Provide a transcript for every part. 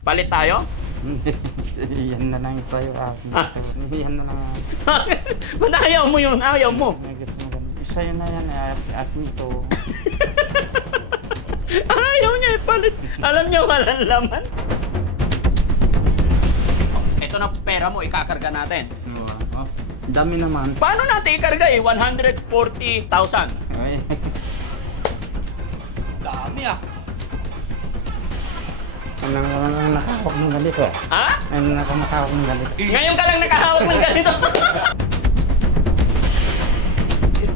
Palit tayo? Yan na lang tayo akin. Yan na lang. Ba't ayaw mo yun? Ayaw mo. Sa'yo na yan, akin ito. Ayaw niya ipalit. Alam niya walang laman. Ito na pera mo, ikakarga natin. Oh, dami naman. Paano natin ikarga eh? 140,000. Ay, Dami ah. anong nakahawak ng ganito eh. Ha? Anong nakahawak ng ganito. Ngayon ka lang nakahawak ng ganito.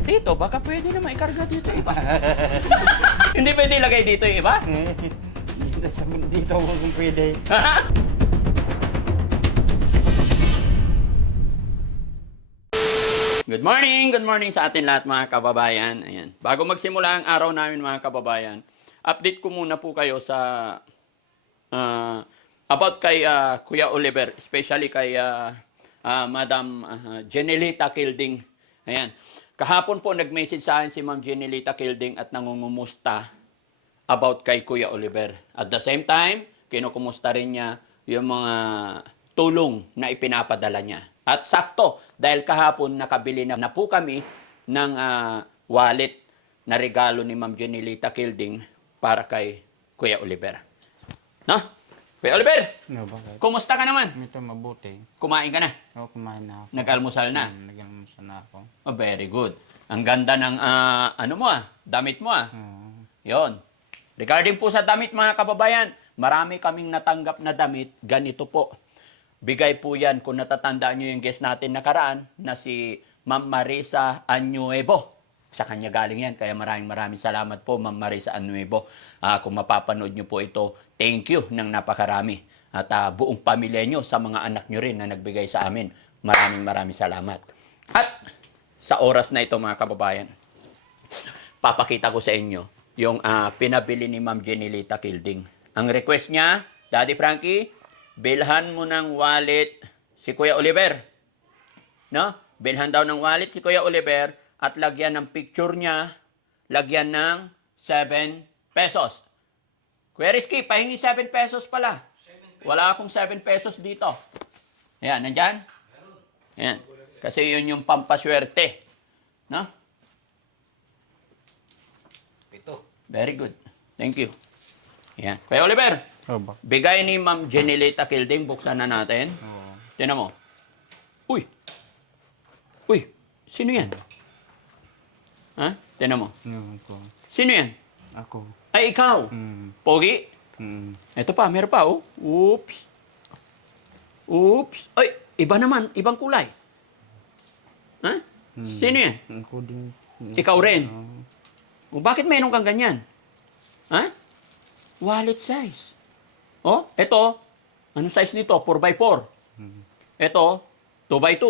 Dito, baka pwede na maikarga dito iba. Hindi pwede ilagay dito yung iba? Dito kung pwede. Ha? Good morning sa atin lahat mga kababayan. Ayan. Bago magsimula ang araw namin mga kababayan, update ko muna po kayo sa about kay Kuya Oliver, especially kay Madam Jenelita Kilding. Ayan. Kahapon po nag-message sa akin si Ma'am Jenelita Kilding at nangungumusta about kay Kuya Oliver. At the same time, kinukumusta rin niya yung mga tulong na ipinapadala niya. At sakto, dahil kahapon nakabili na po kami ng wallet na regalo ni Ma'am Jenelita Kilding para kay Kuya Oliver. No? Kuya Oliver, No, bakit? kumusta ka naman? Ito mabuti. Kumain ka na? Oo, kumain na ako. Nag-almusal na? Nag-almusal na ako. Oh, very good. Ang ganda ng ano mo damit mo Yon. Regarding po sa damit mga kababayan, marami kaming natanggap na damit. Ganito po. Bigay po yan kung natatandaan nyo yung guest natin nakaraan na si Ma'am Marisa Anuevo. Sa kanya galing yan. Kaya maraming salamat po Ma'am Marisa Anuevo. Kung mapapanood nyo po ito, thank you ng napakarami. At buong pamilya nyo sa mga anak nyo rin na nagbigay sa amin. Maraming salamat. At sa oras na ito mga kababayan, papakita ko sa inyo yung pinabili ni Ma'am Jenelita Kilding. Ang request niya, Daddy Frankie, bilhan mo ng wallet si Kuya Oliver. No? Bilhan daw ng wallet si Kuya Oliver at lagyan ng picture niya, lagyan ng 7 pesos. Kuya Rizky, pahingi 7 pesos pala. Wala akong 7 pesos dito. Ayan, nandyan? Ayan. Kasi yun yung pampaswerte. No? Ito. Very good. Thank you. Ayan. Kuya Oliver, Oh, bakit? bigay ni Ma'am Jenelita Kilding, buksan na natin. Oo. Tinan mo. Uy! Uy! Sino yan? Ha? Tinan mo. Yun ko. Sino yan? Ako. Ay, ikaw. Pogi? Ito pa, meron pa, oh. Oops. Oops. Ay, iba naman. Ibang kulay. Ha? Sino yan? Ako din. Ikaw rin. Oo. O, bakit meron kang ganyan? Ha? Wallet size. Oh, ito. Anong size nito? 4x4. Ito, 2x2.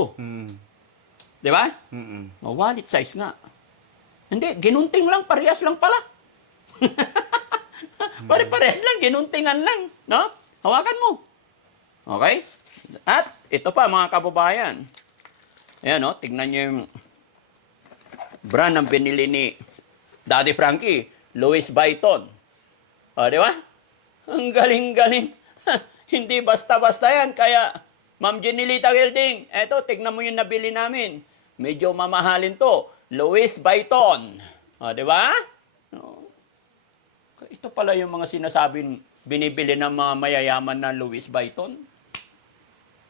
Di ba? O, wallet size nga. Hindi, ginunting lang. Parehas lang pala. Pare-parehas lang. Ginuntingan lang. No? Hawakan mo. Okay? At ito pa mga kababayan. Ayan, no? Tignan nyo yung brand ng binili ni Daddy Frankie. Louis Vuitton. O, di ba? Ang galing-galing. Hindi basta-basta yan. Kaya, Ma'am Jenelita Kilding, eto, tignan mo yung nabili namin. Medyo mamahalin to. Louis Vuitton. O, di ba? O, ito pala yung mga sinasabing binibili ng mga mayayaman na Louis Vuitton.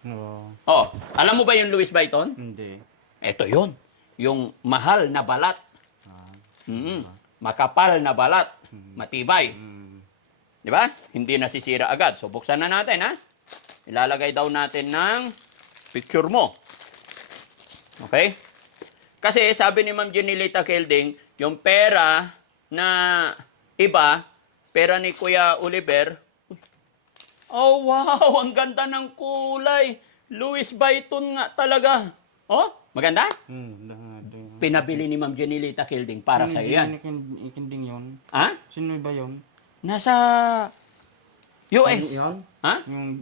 Oo. Oh, alam mo ba yung Louis Vuitton? Hindi. Ito yun. Yung mahal na balat. Ah. Makapal na balat. Matibay. Mm. Di ba? Hindi nasisira agad. So, buksan na natin, ha? Ilalagay daw natin ng picture mo. Okay? Kasi, sabi ni Ma'am Jenelita Kilding, yung pera na iba, pera ni Kuya Oliver, oh, wow! Ang ganda ng kulay! Louis Vuitton nga talaga. Oh, maganda? Pinabili ni Ma'am Jenelita Kilding para sa yan. Ikinding yun. Ha? Sino ba yun? Nasa US. Yun? Ha? Yung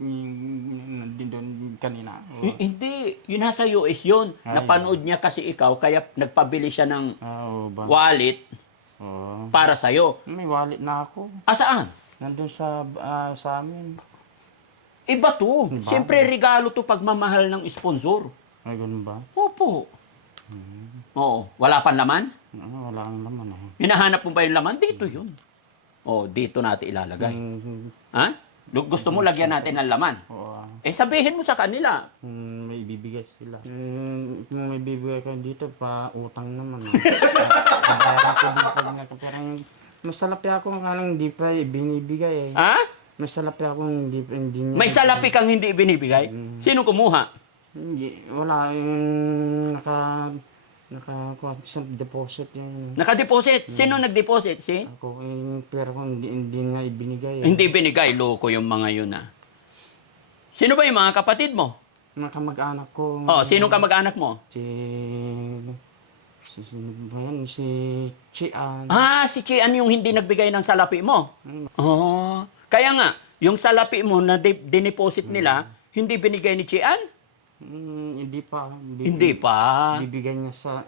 din doon kanina. Hindi. Yun nasa US yun. Ay. Napanood niya kasi ikaw, kaya nagpabili siya ng Oo ba? wallet Oo. para sa'yo. May wallet na ako. Saan? Nandun sa amin. Iba to. Iba? Siyempre, regalo to pagmamahal ng sponsor. Ay, ganun ba? Opo. Oo. Wala pang laman? Wala kang laman eh. Hinahanap mo ba yung laman? Dito yun. Oh, dito natin ilalagay. Ha? Gusto mo lagyan natin ng laman? Oo. Eh, sabihin mo sa kanila. May ibibigay sila. Kung may bibigay ka dito, pa utang naman. Bayaran ko din pag nakaperang. Masalapi ako nga lang hindi pa binibigay eh. Ha? Masalapi ako hindi niya. May salapi kang hindi binibigay? Sino kumuha? Hindi, wala yung naka deposit yung Nakadeposit. Sino nagdeposit? Si? ako yung pera ko hindi nga ibinigay. Hindi binigay. Loko yung mga yun, ha? Sino ba yung mga kapatid mo? Mga kamag-anak ko. Oh, sino ka mag-anak mo? Sino ba yan? Si Chian. Ah, si Chian yung hindi nagbigay ng salapi mo. Oh. Kaya nga, yung salapi mo na dineposit nila, hindi binigay ni Chian? Hindi pa. Hindi pa. Bibigyan niya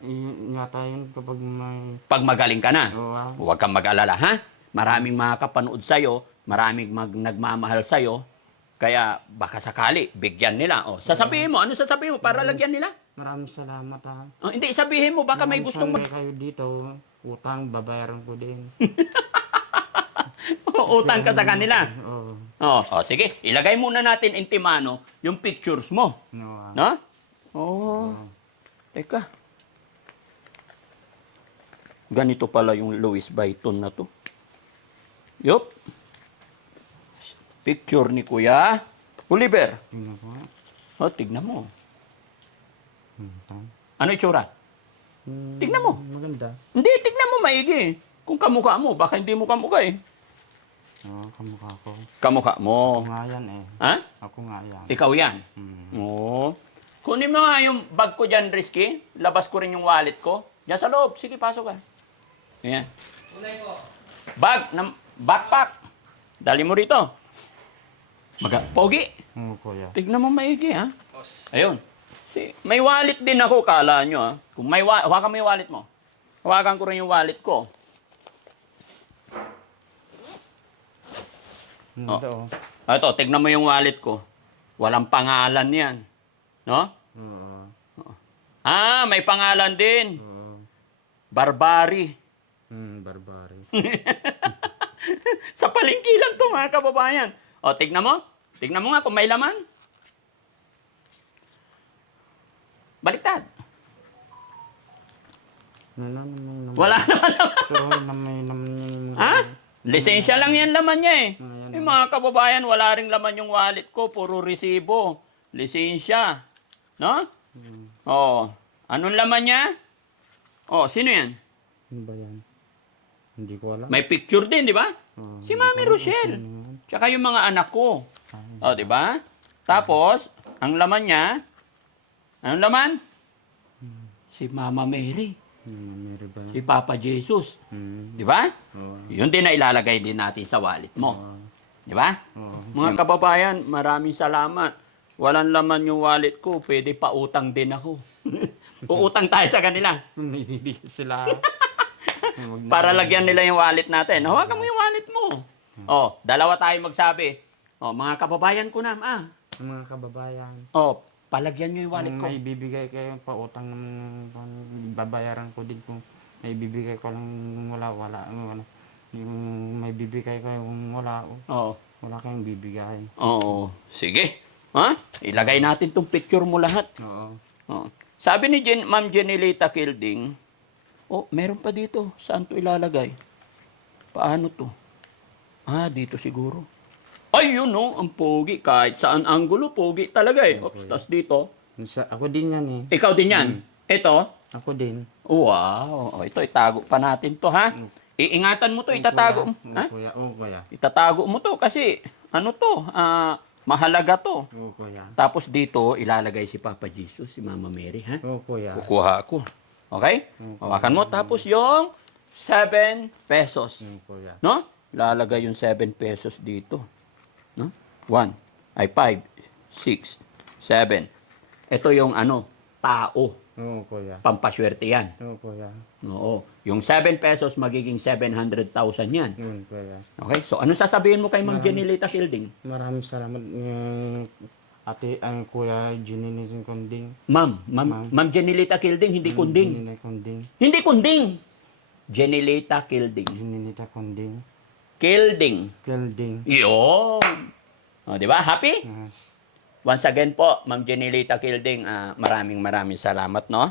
yata yun kapag may. Pag magaling ka na. Oo, Huwag kang mag-alala, ha? Maraming makakapanood sa'yo, maraming nagmamahal sa'yo, kaya baka sakali, bigyan nila. O, sasabihin mo, ano sasabihin mo para lagyan nila? Maraming salamat ha. O, hindi, sabihin mo, baka may gusto mo. Kayo dito, utang, babayaran ko din. Utang ka sa kanila. Oo. Sige, ilagay muna natin intimano yung pictures mo. No, No? Teka. Ganito pala yung Louis Vuitton na to. Yup. Picture ni Kuya Oliver. tingnan ko. Tignan mo. Utang. Ano itsura? Tignan mo. Maganda. Hindi, tignan mo maigi. Kung kamukha mo, baka hindi mo kamukha eh. Oo, kamukha ko. Kamukha Ako mo. nga yan eh. Ha? Ako nga yan. Ikaw yan. Oo. Kunin mo nga yung bag ko dyan, Risky. Labas ko rin yung wallet ko. Diyan sa loob. Sige, pasok ka. Ayan. Backpack. Dali mo rito. Pogi. Oo, kuya. Tignan mo maigi, ha? Ayun. May wallet din ako, kala nyo, ha? Kung may hawakan mo yung wallet mo. Hawakan ko rin yung wallet ko. Ito. Ito, tignan mo yung wallet ko. Walang pangalan yan. No? Oo. May pangalan din. Oo. Barbary. Barbary. Sa palengke lang to, mga kababayan. Tignan mo. Tignan mo nga kung may laman. Baliktad. Wala naman laman. So, may naman. Ha? Lisensya lang yan laman niya eh. Ayan. Mga kababayan, wala ring laman yung wallet ko. Puro resibo. Lisensya. No? Anong laman niya? Sino yan? Ano ba yan? Hindi ko alam. May picture din, di ba? Si Mami Rochelle. Ano yan? Tsaka yung mga anak ko. Di ba? Tapos, ang laman niya, anong laman? Si Mama Mary. Meron ba yan? Si Papa Jesus. Hmm. Di ba? Oo. Yun din na ilalagay din natin sa wallet mo. Di ba? Oo. Mga kababayan, maraming salamat. Walang laman yung wallet ko, pwede pa utang din ako. Uutang tayo sa kanila. May bibigyan sila. Para lagyan nila yung wallet natin. Hawakan mo yung wallet mo. Dalawa tayo magsabi. Mga kababayan ko na, Mga kababayan. palagyan nyo yung wallet Kung ko. may bibigay kayo pa utang ng babayaran ko din kung may bibigay ko lang wala. Yung may bibigay kayo kung wala. Wala kayong bibigay. Sige. Ilagay natin tong picture mo lahat. Oo. Sabi ni Ma'am Jenilita Kilding, meron pa dito. Saan to ilalagay? Paano to? Dito siguro. Ay, yun ang pogi. Kahit saan anggulo, pogi talaga eh. Tapos dito. Ako din yan eh. Ikaw din yan. Ito. Ako din. Wow. Ito, itago pa natin to, ha? Iingatan mo to, itatago mo. Ha? Kuya. Oo, kuya. Itatago mo to kasi, mahalaga to. Oo, kuya. Tapos dito, ilalagay si Papa Jesus, si Mama Mary, ha? Oo, kuya. Kukuha ako. Okay? Hawakan mo. Tapos yung 7 pesos. Oo, kuya. No? Lalagay yung 7 pesos dito. No? 5, 6, 7. Ito yung tao. Oo, kuya. Pampaswerte yan. Oo, kuya. Oo. Yung 7 pesos magiging 700,000 yan. Yun, kuya. Okay? So, ano sasabihin mo kay Ma'am Maraming- Jenilita Kilding? Maraming salamat yung ate, ang kuya Jininisin Konding. Ma'am Jenilita Kilding, hindi kunding. Jininay Konding. Hindi kunding. Jenilita Kilding. Jininita Konding. Kilding. Kelding. Yun. O, di ba? Happy? Ah, Once again po, Ma'am Jenilita Kilding, maraming salamat, no?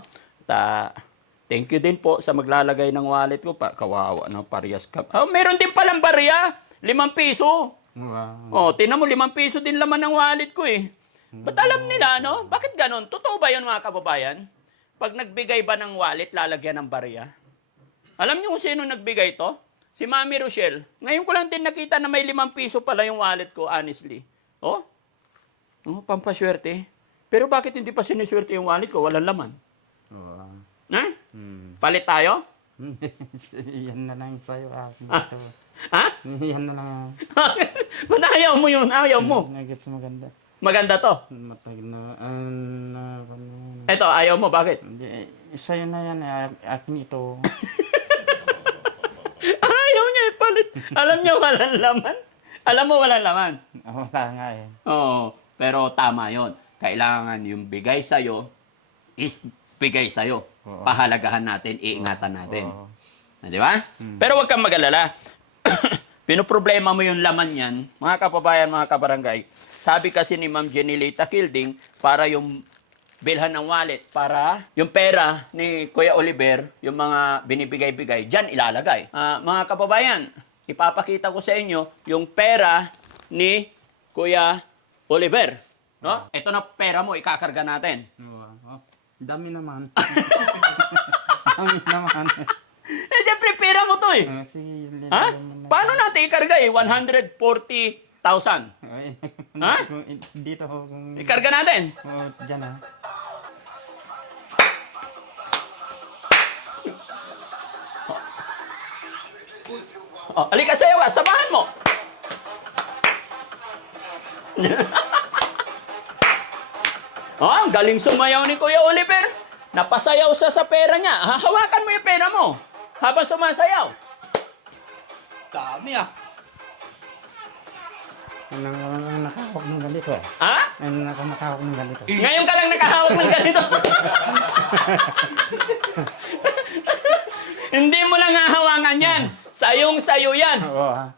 Thank you din po sa maglalagay ng wallet ko. Kawawa, no? Parehas ka. Meron din palang barya. 5 piso. wow. Tinan mo, 5 piso din laman ng wallet ko eh. Ba't alam nila, no? Bakit ganon? Totoo ba yun, mga kababayan? Pag nagbigay ba ng wallet, lalagyan ng barya? Alam niyo kung sino nagbigay to? Si Mami Rochelle. Ngayon ko lang din nakita na may 5 piso pala yung wallet ko, honestly. Pampaswerte. Pero bakit hindi pa siniswerte yung wallet ko? Walang laman. Wow. Ha? Hmm. Palit tayo? Yan na lang sa'yo. Ha? Yan na lang. Ba't ayaw mo yun? Ayaw mo. Nagets maganda. Maganda to. Matag na, Eto, ayaw mo. Bakit? Hindi, sa'yo na yan. Akin ito. Ayaw niya ipalit. Alam niya walang laman. Alam mo walang laman. Wala nga eh. Oo. Pero tama yon. Kailangan yung bigay sa'yo is bigay sa'yo. Oo. Pahalagahan natin, iingatan natin. Oo. Di ba? Pero huwag kang mag-alala. Pinoproblema mo yung laman yan, mga kababayan, mga kabarangay. Sabi kasi ni Ma'am Jenilita Kilding, para yung bilhan ng wallet, para yung pera ni Kuya Oliver, yung mga binibigay-bigay, dyan ilalagay. Mga kababayan, ipapakita ko sa inyo yung pera ni Kuya Oliver. No? Ito na pera mo, ikakarga natin. Wow. Dami naman. Dami naman. Siyempre, pera mo to eh. Sige, Ha? Paano natin ikarga eh? 140,000. Ha? Dito ho. Kung... Ikarga natin. Oh, dyan ha. Alika sa'yo ka, samahan mo. Ang galing sumayaw ni Kuya Oliver. Napasayaw sa pera niya. Hawakan mo yung pera mo habang sumasayaw. Dami ah. Anong nakahawak ng ganito? Ha? Anong nakahawak ng ganito? Ngayon ka lang nakahawak ng ganito. Hindi mo lang hahawangan yan. Sayong-sayo yan. Oo ha.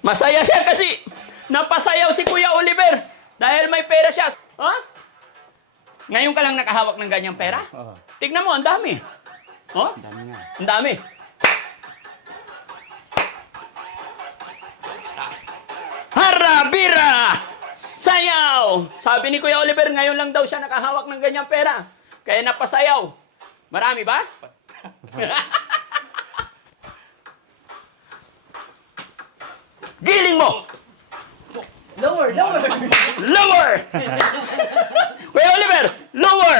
Masaya siya kasi napasayaw si Kuya Oliver dahil may pera siya. Ha? Ngayon ka lang nakahawak ng ganyang pera? Oo. Tignan mo, ang dami. Oh? Dami nga. Ang dami. Harabira! Sayaw! Sabi ni Kuya Oliver, ngayon lang daw siya nakahawak ng ganyang pera. Kaya napasayaw. Marami ba? Giling mo! Lower! Lower! Kuya Oliver, lower!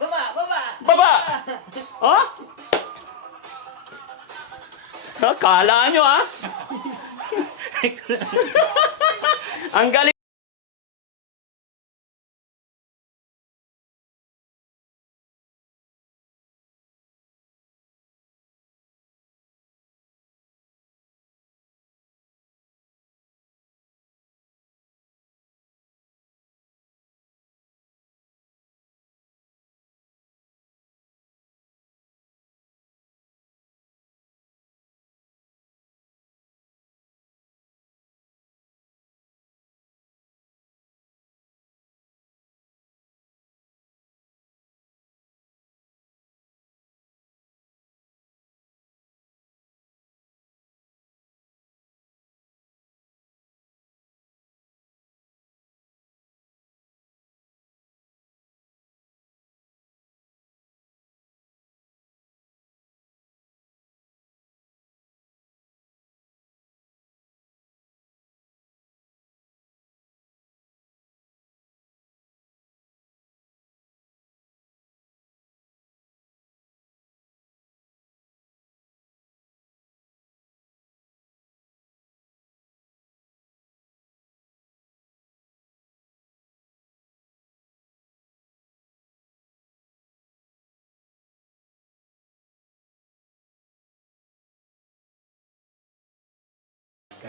Baba! Baba! Oh? Kala nyo, ha? Ang galing.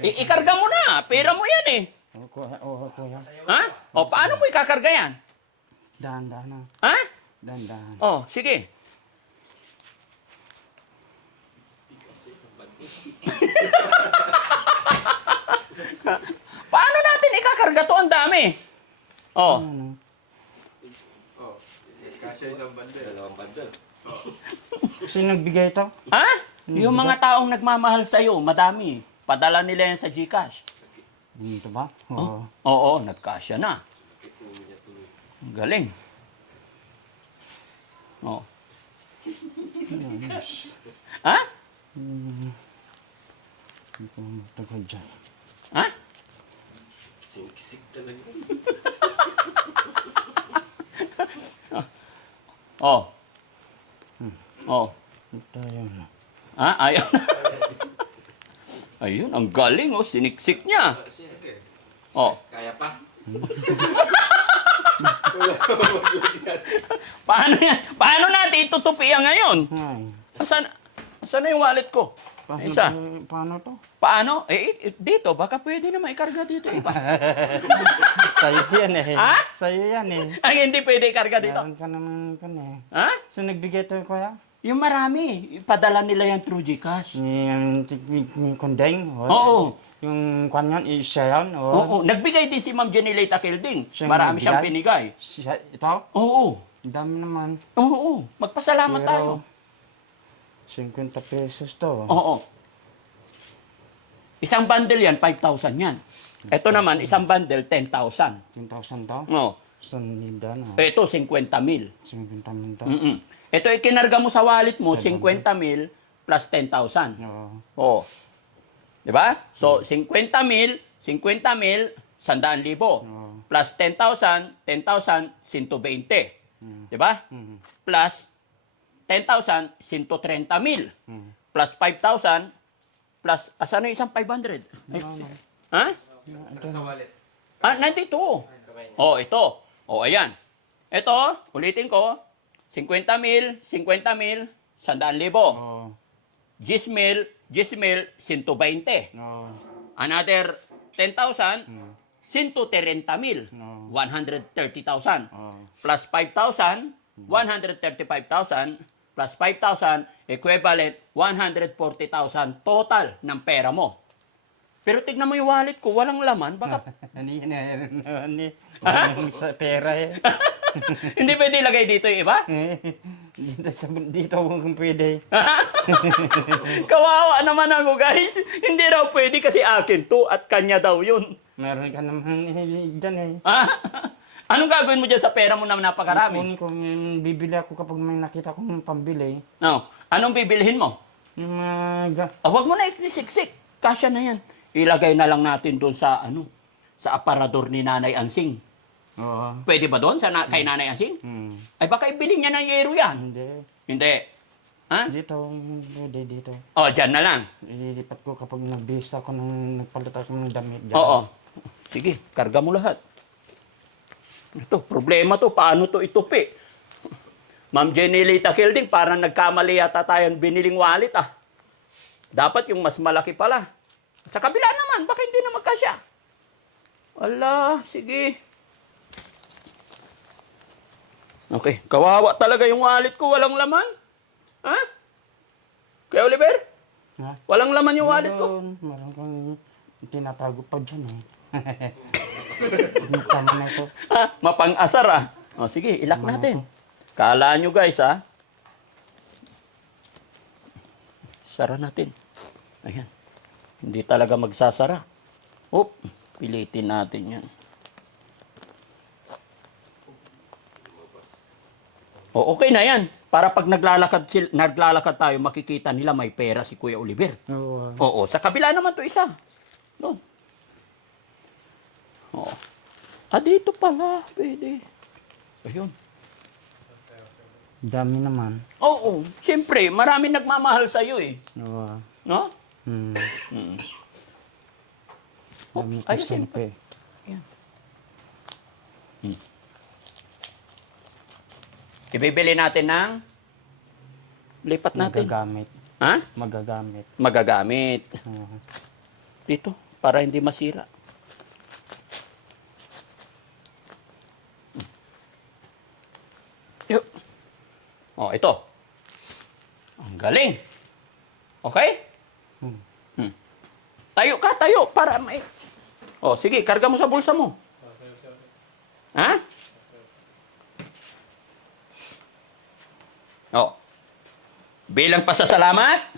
Ikarga mo na. Pera mo yan eh. Kuya. Ha? O, paano mo ikakarga yan? Dahan-dahan na. Ha? Dahan-dahan. O, sige. Paano natin ikakarga to? Ang dami. O. Ano? Kasya isang bandel. Dalawang bandel. Sino nagbigay ito? Ha? Yung mga taong nagmamahal sa'yo, madami. Padala nila yan sa GCash. Dito ba? Oh? Oo. Oo, nagkasya na. Ang galing. Oh. Ha? Hindi ko matagal dyan. Ha? Siksik talaga. Oh. Oh. Ito yun. Ha? Ayaw na. Ayun, ang galing oh. Siniksik niya. Oh. Kaya pa? Paano yan? Paano natin itutupi yan ngayon? Ay. Asan na yung wallet ko? Isa. Paano to? Paano? Dito. Baka pwede na maikarga dito. Iba. Sa'yo yan eh. Ha? Sa'yo yan eh. Ay, hindi pwede ikarga dito. Meron ka naman kan eh. Ha? Sino nagbigay ito kuya? Yung marami. Padala nila yan through GCash. Yung kondeng? Oo. Yung kanyan, siya yan? Oo. Nagbigay din si Ma'am Jenilita Kilding. Siyang Marami siyang nagbigay? pinigay. Ito? Oo. Ang dami naman. Oo. Magpasalamat tayo. 50 pesos to. Oo. Isang bundle yan, 5,000 yan. Ito naman, isang bundle, 10,000. 10,000 to? Oo. Sunida na. Ito, 50 mil. 50 min to? Ito, ikinarga mo sa wallet mo, 50 mil plus 10,000. Oo. Oo. Di ba? So, 50 mil, 100,000. Plus 10,000, 120. Di ba? Plus 10,000, 130 mil. Plus 5,000, plus, asan na isang 500? Ha? Sa wallet. Ah, nandito. Oh, ito. Oh, ayan. Ito, ulitin ko. 50 mil, 100,000. Oo. 10 mil, 120. Oo. Another 10,000, 130 mil. Oo. 130,000. Oo. Plus 5,000, 135,000. Plus 5,000, equivalent 140,000 total ng pera mo. Pero tignan mo yung wallet ko, walang laman. Baka Ano yan eh? Walang sa pera eh. hindi pwede ilagay dito yung iba? Dito kung pwede. Kawawa naman ako, guys. Hindi raw pwede kasi akin to at kanya daw yun. Meron ka naman dyan eh. Ha? Anong gagawin mo dyan sa pera mo na napakarami? Kunin ko, bibili ako kapag may nakita kong pambili. No. Anong bibilhin mo? Yung mga... Huwag mo na ikisiksik. Kasya na yan. Ilagay na lang natin doon sa sa aparador ni Nanay Ansing. Oo. Pwede ba doon kay Nanay Ansing? Ay baka ibili niya ng yero yan. Hindi. Hindi. Ha? Dito, pwede dito. Oh, dyan na lang. Ililipat ko kapag nagbisa ako nagpalit ako ng damit. Dyan. Oo. Sige, karga mo lahat. Ito, problema to. Paano to itupi? Ma'am Jenilita Kilding, parang nagkamali yata tayong biniling wallet ah. Dapat yung mas malaki pala. Sa kabila naman, baka hindi na magkasya. Wala, sige. Okay, kawawa talaga yung wallet ko, walang laman. Ha? Kaya Oliver? Ha? Walang laman yung wallet ko. Meron kang tinatago pa dyan eh. Tama na ito. Ha? Mapang-asar ah. O sige, ilak natin. Kala nyo guys ha. Sara natin. Ayan. Hindi talaga magsasara. Oop, pilitin natin yan. O okay na yan. Para pag naglalakad tayo, makikita nila may pera si Kuya Oliver. Oo. Oo, sa kabila naman to isa. Doon. Oo. Ah, dito pala. Pwede. Ayun. Dami naman. Oo. Siyempre, marami nagmamahal sa'yo eh. Oo. No? Hmm. Mm. Dami ko Ayusin pa. siyempre. Ayan. Ibibili natin ng lipat natin. Magagamit. Ha? Magagamit. Magagamit. Oo. Dito. para hindi masira. Yo. Oh, ito. Ang galing. Okay? Tayo ka, tayo, para may... Oh, sige, karga mo sa bulsa mo. Ha? Oh. Bilang pasasalamat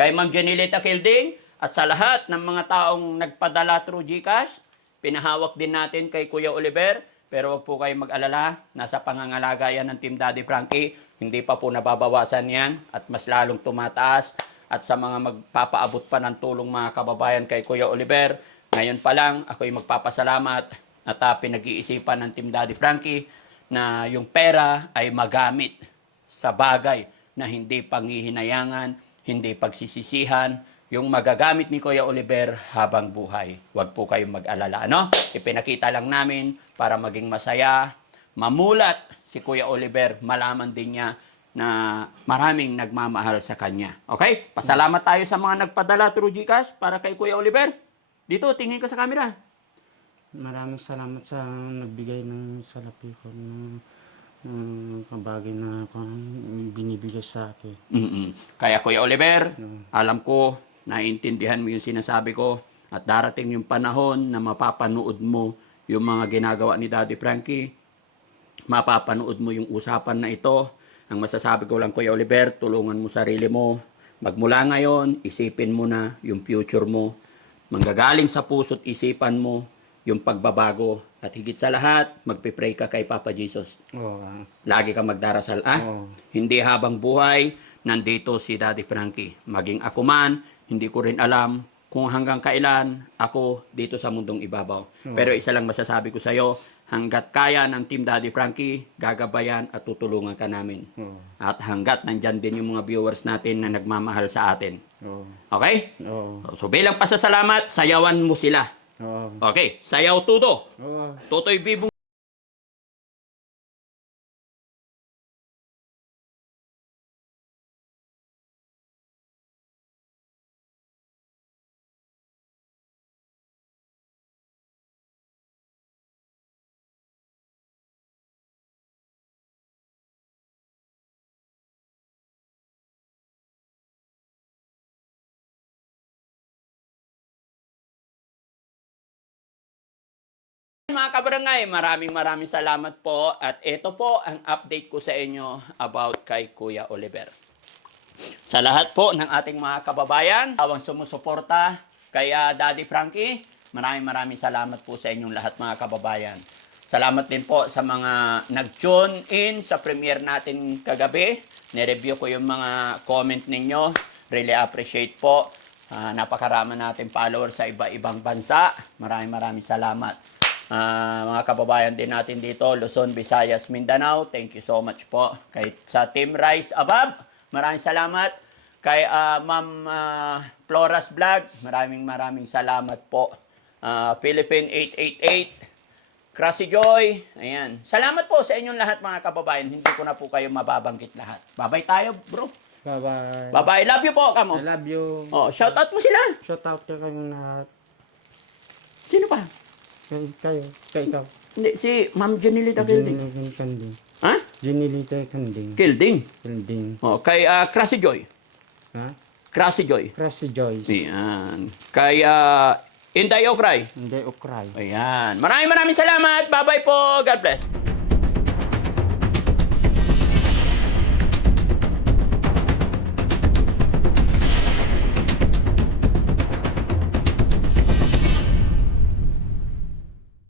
kay Ma'am Janilita Kilding at sa lahat ng mga taong nagpadala through GCash, pinahawak din natin kay Kuya Oliver. Pero huwag po kayong mag-alala, nasa pangangalaga yan ng Team Daddy Frankie. Hindi pa po nababawasan yan at mas lalong tumataas. At sa mga magpapaabot pa ng tulong mga kababayan kay Kuya Oliver, ngayon pa lang ako'y magpapasalamat at pinag-iisipan ng Team Daddy Frankie na yung pera ay magamit sa bagay na hindi panghihinayangan, hindi pagsisisihan, yung magagamit ni Kuya Oliver habang buhay. Huwag po kayong mag-alala, ano? Ipinakita lang namin para maging masaya, mamulat si Kuya Oliver, malaman din niya na maraming nagmamahal sa kanya. Okay? Pasalamat tayo sa mga nagpadala through GCash para kay Kuya Oliver. Dito, tingin ka sa camera. Maraming salamat sa nagbigay ng salapi ko ng bagay na binibigay sa akin. Kaya Kuya Oliver, Mm. alam ko, naiintindihan mo yung sinasabi ko at darating yung panahon na mapapanood mo yung mga ginagawa ni Daddy Frankie. Mapapanood mo yung usapan na ito. Ang masasabi ko lang, Kuya Oliver, tulungan mo sarili mo. Magmula ngayon, isipin mo na yung future mo. Manggagaling sa puso't isipan mo yung pagbabago. At higit sa lahat, magpipray ka kay Papa Jesus. Oo. Lagi kang magdarasal. Oo. Hindi habang buhay, nandito si Daddy Frankie. Maging ako man, hindi ko rin alam kung hanggang kailan ako dito sa mundong ibabaw. Pero isa lang masasabi ko sa'yo, hanggat kaya ng Team Daddy Frankie, gagabayan at tutulungan ka namin. Oo. At hanggat nandyan din yung mga viewers natin na nagmamahal sa atin. Oo. Okay? Oo. So bilang pasasalamat, sayawan mo sila. Oo. Okay, sayaw tuto. Oo. Tutoy bibong. Mga kabarangay, maraming salamat po at ito po ang update ko sa inyo about kay Kuya Oliver. Sa lahat po ng ating mga kababayan, awang sumusuporta kay Daddy Frankie, maraming salamat po sa inyong lahat mga kababayan. Salamat din po sa mga nag-tune in sa premiere natin kagabi. Nireview ko yung mga comment ninyo. Really appreciate po. Napakarami natin followers sa iba-ibang bansa. Maraming salamat. Mga kababayan din natin dito, Luzon, Visayas, Mindanao, thank you so much po. Kay sa Team Rise Above, maraming salamat. Kay Ma'am Flora's Vlog, maraming salamat po. Philippine 888, Krasi Joy, ayan. Salamat po sa inyong lahat mga kababayan, hindi ko na po kayo mababanggit lahat. Bye-bye tayo, bro. Bye-bye. Bye-bye, love you po, kamo. I love you. Oh, shout out mo sila. Shout out kay kayong lahat. Sino pa? Kay ikaw. Hindi, si Ma'am Janilita Kilding. Jinilita Kanding. Ha? Jinilita Kanding. Kilding. Kanding. Oh, kay Krasi Joy. Ha? Krasi Joy. Krasi Joyce. Ayan. Kay Inday Okray. Hindi ukray. Ayan. Maraming salamat. Bye-bye po. God bless.